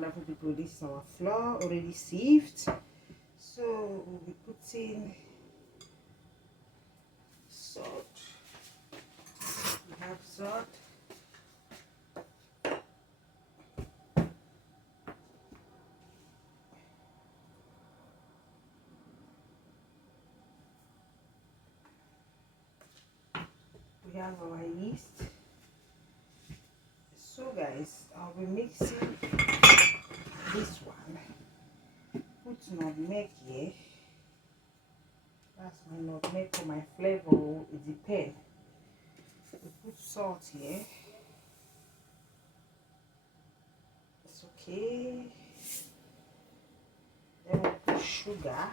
wonderful people, this is our flour already sieved, so we'll be putting salt. We have salt, we have our yeast. So guys, I'll be mixing this one. Put nutmeg here. That's my nutmeg for my flavor. It depends. We put salt here. It's okay. Then we'll put sugar.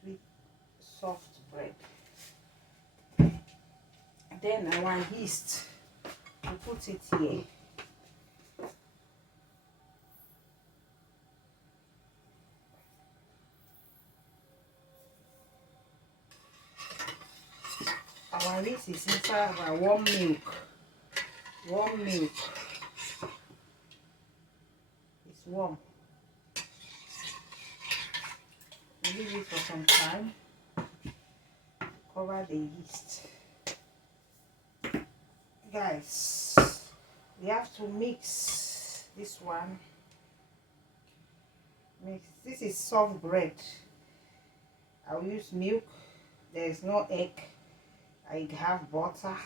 Sweet, soft bread. Then our yeast, we put it here. Our yeast is inside our warm milk. Warm milk. It's warm. We leave it for some time. Cover the yeast. Guys, we have to mix this one. Mix. This is soft bread. I'll use milk. There is no egg. I have butter.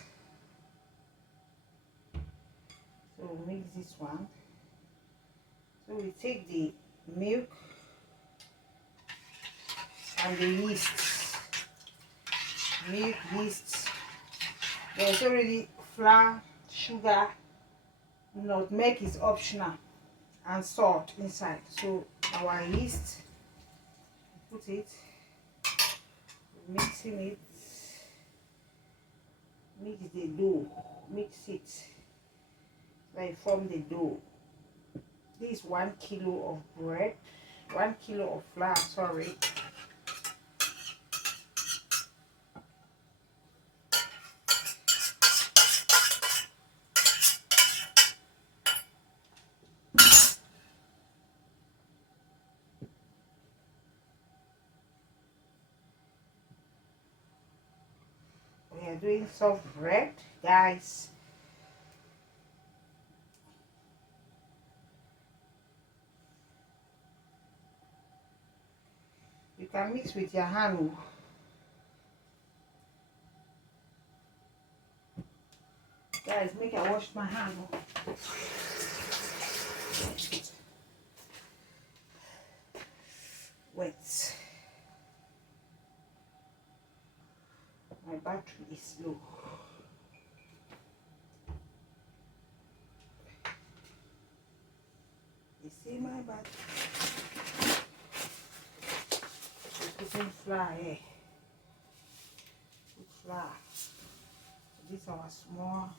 So we'll mix this one. So we take the milk and the yeast. Milk, yeast. There's already flour, sugar, nutmeg is optional, and salt inside. So our yeast, put it, mixing it, mix the dough, mix it, like form the dough. This is 1 kilo of bread, 1 kilo of flour, sorry. We are doing soft bread, guys. You can mix with your hand. Guys, make I wash my hand. Wet. My battery is low. You see my battery? Putting flour here. Put flour. This is our small.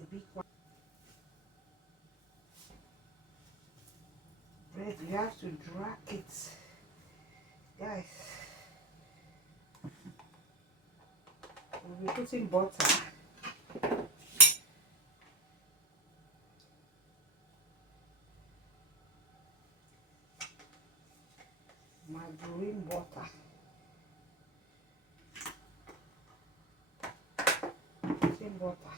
The big one. Bread, you have to drag it, guys. We'll be putting butter. Margarine butter. Putting butter.